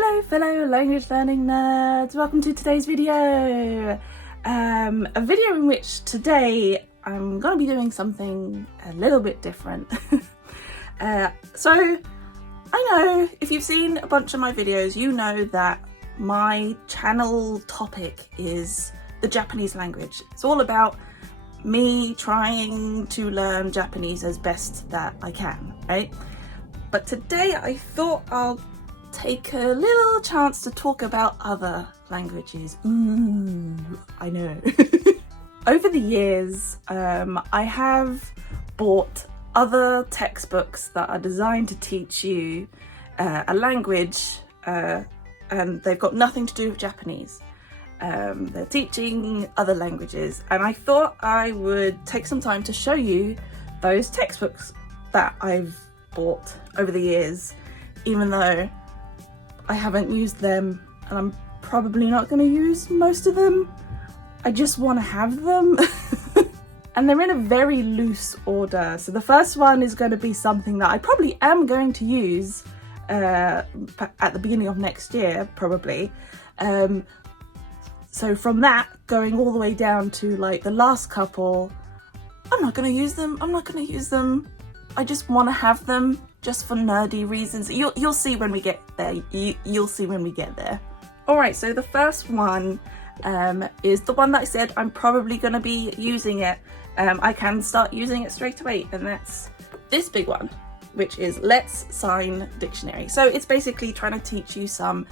Hello fellow language learning nerds, welcome to today's video. A video in which today I'm going to be doing something a little bit different. So I know if you've seen a bunch of my videos, you know that my channel topic is the Japanese language. It's all about me trying to learn Japanese as best that I can, right? But today I thought I'll take a little chance to talk about other languages. I know. Over the years, I have bought other textbooks that are designed to teach you a language, and they've got nothing to do with Japanese. They're teaching other languages, and I thought I would take some time to show you those textbooks that I've bought over the years, even though I haven't used them and I'm probably not going to use most of them. I just want to have them. And they're in a very loose order. So the first one is going to be something that I probably am going to use at the beginning of next year, probably. So from that, going all the way down to like the last couple, I'm not going to use them. I'm not going to use them. I just want to have them just for nerdy reasons. You'll see when we get there. You'll see when we get there. All right, so the first one is the one that I said I'm probably going to be using it. I can start using it straight away, and that's this big one, which is Let's Sign Dictionary. So it's basically trying to teach you some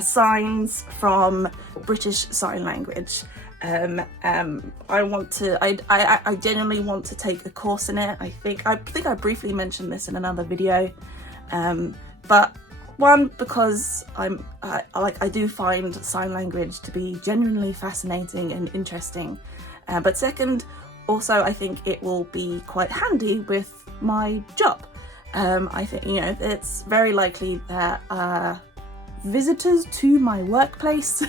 signs from British Sign Language. I genuinely want to take a course in it. I think I briefly mentioned this in another video, but one, because I do find sign language to be genuinely fascinating and interesting, but second, also I think it will be quite handy with my job. I think, you know, it's very likely that visitors to my workplace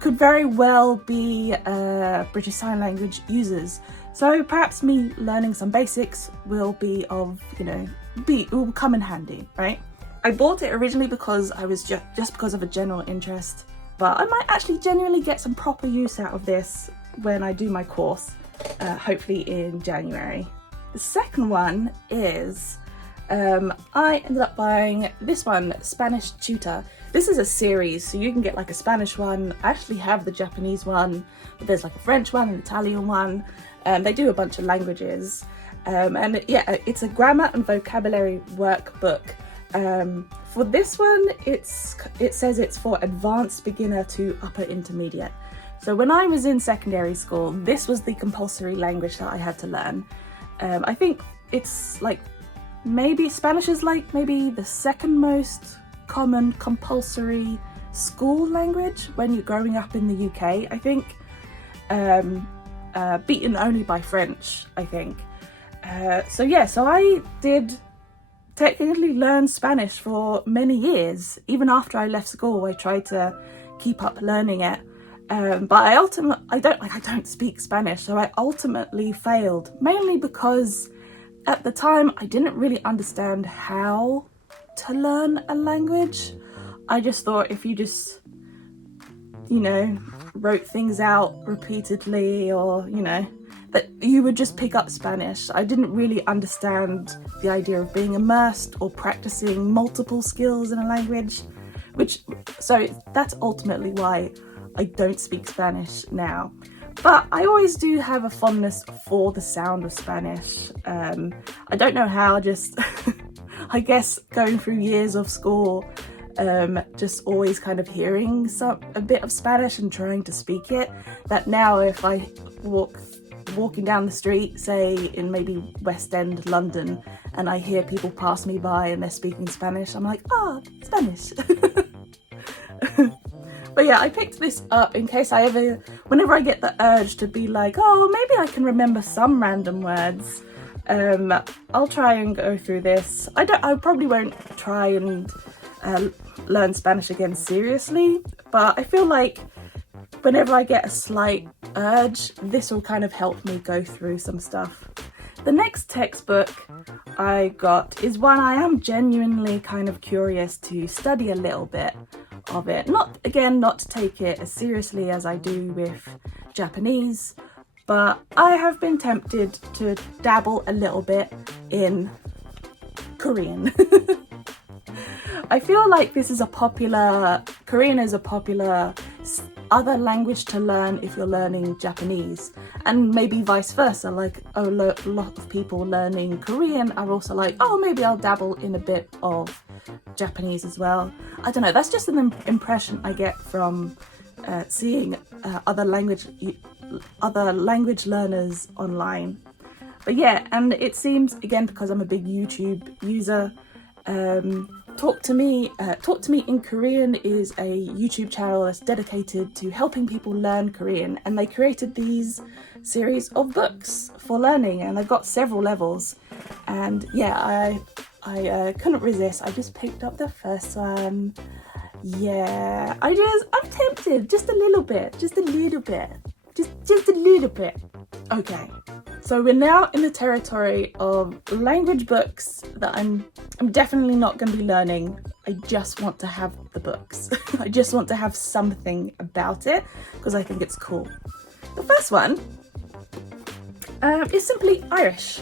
could very well be British Sign Language users. So perhaps me learning some basics will be of, will come in handy, right? I bought it originally because I was just because of a general interest, but I might actually genuinely get some proper use out of this when I do my course, hopefully in January. The second one is I ended up buying this one, Spanish Tutor. This is a series, so you can get like a Spanish one. I actually have the Japanese one, but there's like a French one, an Italian one. They do a bunch of languages. And yeah, it's a grammar and vocabulary workbook. For this one, it says it's for advanced beginner to upper intermediate. So when I was in secondary school, this was the compulsory language that I had to learn. I think it's like, maybe Spanish is like maybe the second most common compulsory school language when you're growing up in the UK, I think. Beaten only by French, I think. So I did technically learn Spanish for many years. Even after I left school, I tried to keep up learning it. But I don't speak Spanish, so I ultimately failed, mainly because at the time I didn't really understand how to learn a language. I just thought if you just, wrote things out repeatedly, or, that you would just pick up Spanish. I didn't really understand the idea of being immersed or practicing multiple skills in a language, so that's ultimately why I don't speak Spanish now. But I always do have a fondness for the sound of Spanish. I don't know how, just I guess going through years of school, just always kind of hearing a bit of Spanish and trying to speak it, that now if I walking down the street, say in maybe West End London, and I hear people pass me by and they're speaking Spanish, I'm like, Spanish. But yeah, I picked this up in case whenever I get the urge to be like, maybe I can remember some random words. I'll try and go through this. I probably won't try and learn Spanish again seriously, but I feel like whenever I get a slight urge, this will kind of help me go through some stuff. The next textbook I got is one I am genuinely kind of curious to study a little bit of it. Not to take it as seriously as I do with Japanese, but I have been tempted to dabble a little bit in Korean. I feel like Korean is a popular other language to learn if you're learning Japanese, and maybe vice versa. Like a lot of people learning Korean are also like, oh, maybe I'll dabble in a bit of Japanese as well. I don't know, that's just an impression I get from seeing other language learners online. But yeah, and it seems, again, because I'm a big YouTube user, Talk to Me in Korean is a YouTube channel that's dedicated to helping people learn Korean, and they created these series of books for learning, and they've got several levels. And yeah, I couldn't resist. I just picked up the first one. Yeah, I'm tempted just a little bit. Okay, so we're now in the territory of language books that I'm definitely not going to be learning. I just want to have the books. I just want to have something about it because I think it's cool. The first one is simply Irish.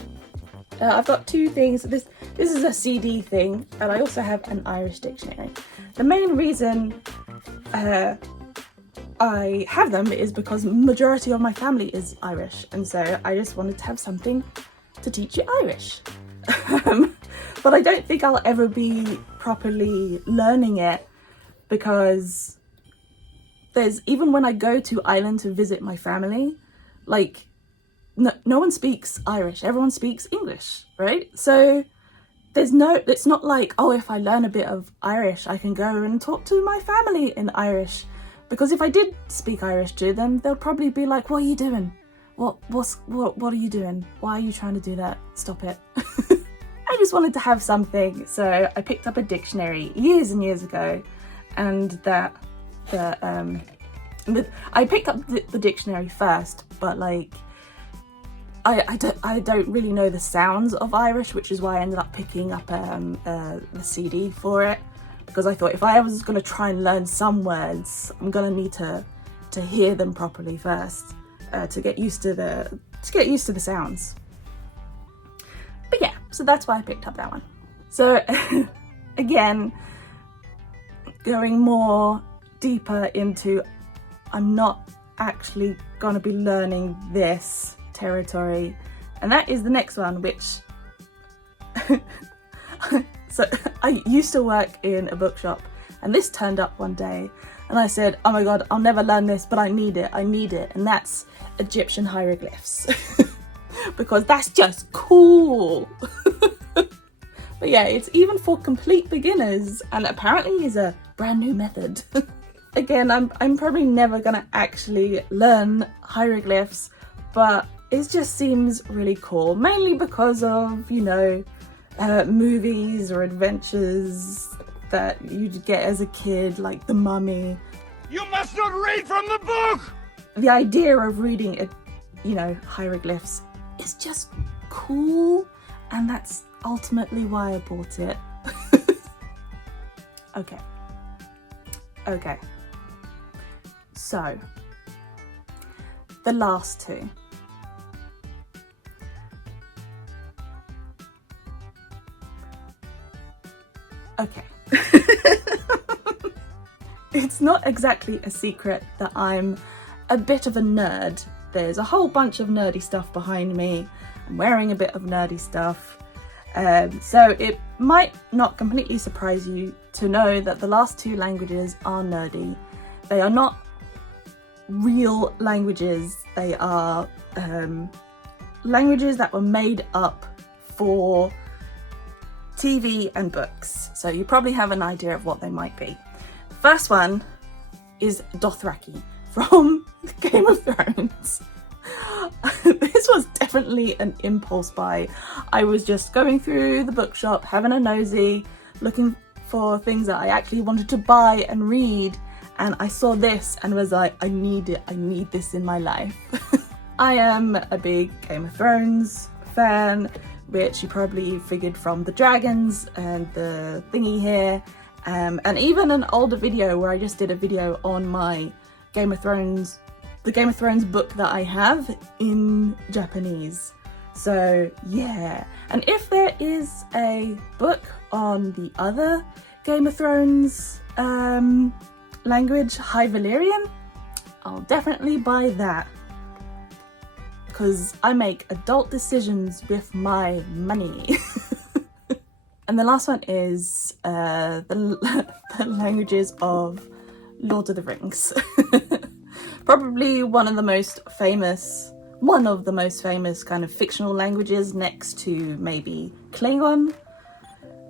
I've got two things. This is a CD thing, and I also have an Irish dictionary. The main reason I have them is because majority of my family is Irish, and so I just wanted to have something to teach you Irish. But I don't think I'll ever be properly learning it, because even when I go to Ireland to visit my family, like no one speaks Irish, everyone speaks English, right? So it's not like, oh, if I learn a bit of Irish I can go and talk to my family in Irish. Because if I did speak Irish to them, they'll probably be like, what are you doing? What are you doing? Why are you trying to do that? Stop it. I just wanted to have something, so I picked up a dictionary years and years ago, and I picked up the dictionary first, but like I don't really know the sounds of Irish, which is why I ended up picking up the CD for it. Because I thought if I was going to try and learn some words, I'm going to need to hear them properly first to get used to the sounds. But yeah, so that's why I picked up that one. So again, going more deeper into, I'm not actually going to be learning this territory, and that is the next one, which so I used to work in a bookshop, and this turned up one day, and I said, oh my god, I'll never learn this, but I need it, and that's Egyptian hieroglyphs. Because that's just cool. But yeah, it's even for complete beginners, and apparently is a brand new method. Again, I'm probably never gonna actually learn hieroglyphs, but it just seems really cool, mainly because of, you know, movies or adventures that you'd get as a kid, like The Mummy. You must not read from the book! The idea of reading, you know, hieroglyphs is just cool, and that's ultimately why I bought it. Okay. So, the last two. Okay. It's not exactly a secret that I'm a bit of a nerd. There's a whole bunch of nerdy stuff behind me. I'm wearing a bit of nerdy stuff. So it might not completely surprise you to know that the last two languages are nerdy. They are not real languages. They are languages that were made up for TV and books. So you probably have an idea of what they might be. The first one is Dothraki from Game of Thrones. This was definitely an impulse buy. I was just going through the bookshop, having a nosy, looking for things that I actually wanted to buy and read, and I saw this and was like, I need it, I need this in my life. I am a big Game of Thrones fan. which you probably figured from the dragons and the thingy here, and even an older video where I just did a video on my Game of Thrones, the Game of Thrones book that I have in Japanese. So yeah, and if there is a book on the other Game of Thrones language, High Valyrian, I'll definitely buy that, because I make adult decisions with my money. And the last one is the languages of Lord of the Rings. Probably one of the most famous kind of fictional languages, next to maybe Klingon,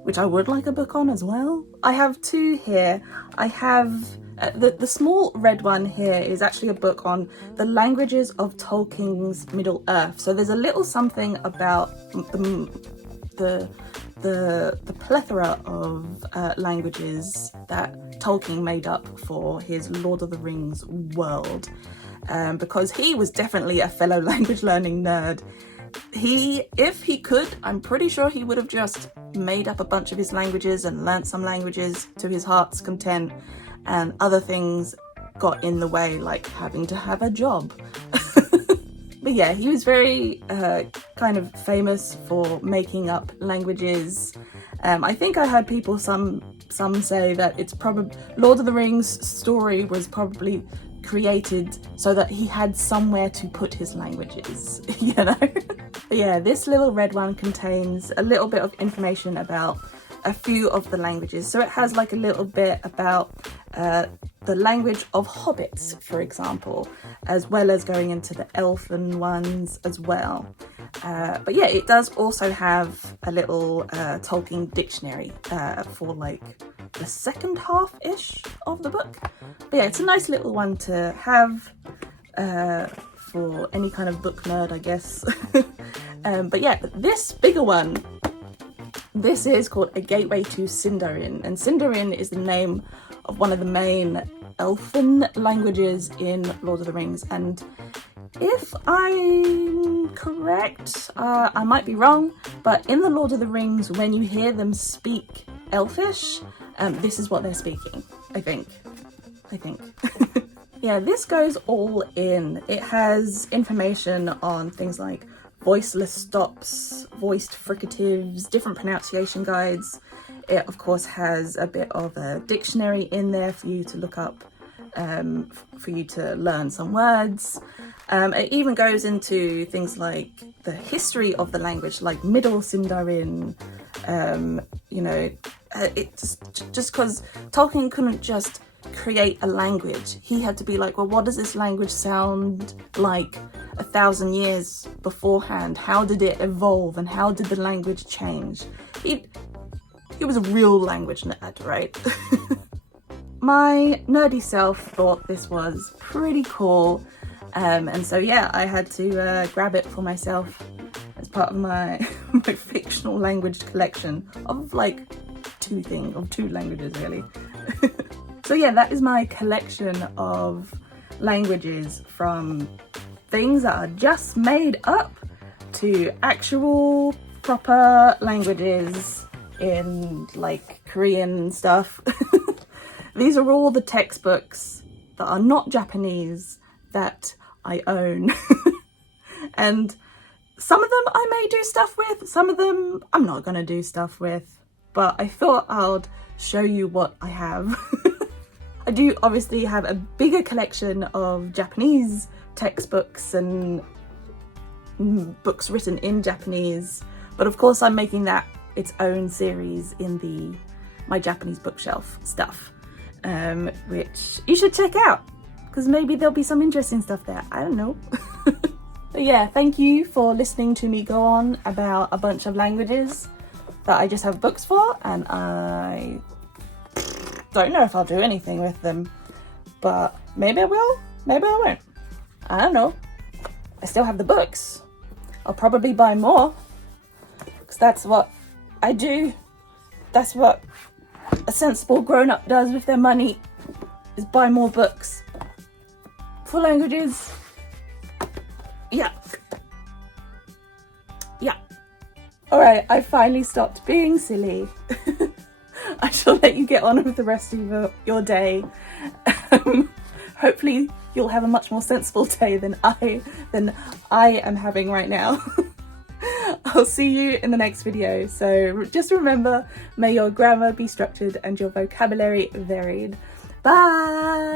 which I would like a book on as well. I have two here. I have the small red one here is actually a book on the languages of Tolkien's Middle Earth. So there's a little something about the plethora of languages that Tolkien made up for his Lord of the Rings world, because he was definitely a fellow language learning nerd. If he could, I'm pretty sure he would have just made up a bunch of his languages and learnt some languages to his heart's content, and other things got in the way, like having to have a job. But yeah, he was very kind of famous for making up languages. I think I heard people, some say that it's probably Lord of the Rings story was probably created so that he had somewhere to put his languages, you know? But yeah, this little red one contains a little bit of information about a few of the languages. So it has like a little bit about the language of hobbits, for example, as well as going into the elfin ones as well. But yeah, it does also have a little Tolkien dictionary for like the second half-ish of the book. But yeah, it's a nice little one to have for any kind of book nerd, I guess. But yeah, this bigger one, this is called A Gateway to Sindarin, and Sindarin is the name of one of the main elfin languages in Lord of the Rings. And if I'm correct, I might be wrong, but in the Lord of the Rings, when you hear them speak Elfish, this is what they're speaking, I think. Yeah, this goes all in. It has information on things like voiceless stops, voiced fricatives, different pronunciation guides. It of course has a bit of a dictionary in there for you to look up, for you to learn some words. It even goes into things like the history of the language, like Middle Sindarin. You know, it just because Tolkien couldn't just create a language, he had to be like, well, what does this language sound like 1,000 years beforehand? How did it evolve, and how did the language change? He was a real language nerd, right? My nerdy self thought this was pretty cool, and so yeah, I had to grab it for myself as part of my fictional language collection of like two languages really. So yeah, that is my collection of languages, from things that are just made up to actual proper languages in like Korean stuff. These are all the textbooks that are not Japanese that I own. And some of them I may do stuff with, some of them I'm not gonna do stuff with, but I thought I'd show you what I have. I do obviously have a bigger collection of Japanese textbooks and books written in Japanese, but of course I'm making that its own series in my Japanese bookshelf stuff, which you should check out, because maybe there'll be some interesting stuff there, I don't know. But yeah, thank you for listening to me go on about a bunch of languages that I just have books for, and I don't know if I'll do anything with them, but maybe I will, maybe I won't. I don't know. I still have the books. I'll probably buy more, because that's what I do. That's what a sensible grown-up does with their money, is buy more books for languages. Yeah. Alright, I finally stopped being silly. I shall let you get on with the rest of your day. Hopefully you'll have a much more sensible day than I am having right now. I'll see you in the next video. So just remember, may your grammar be structured and your vocabulary varied. Bye!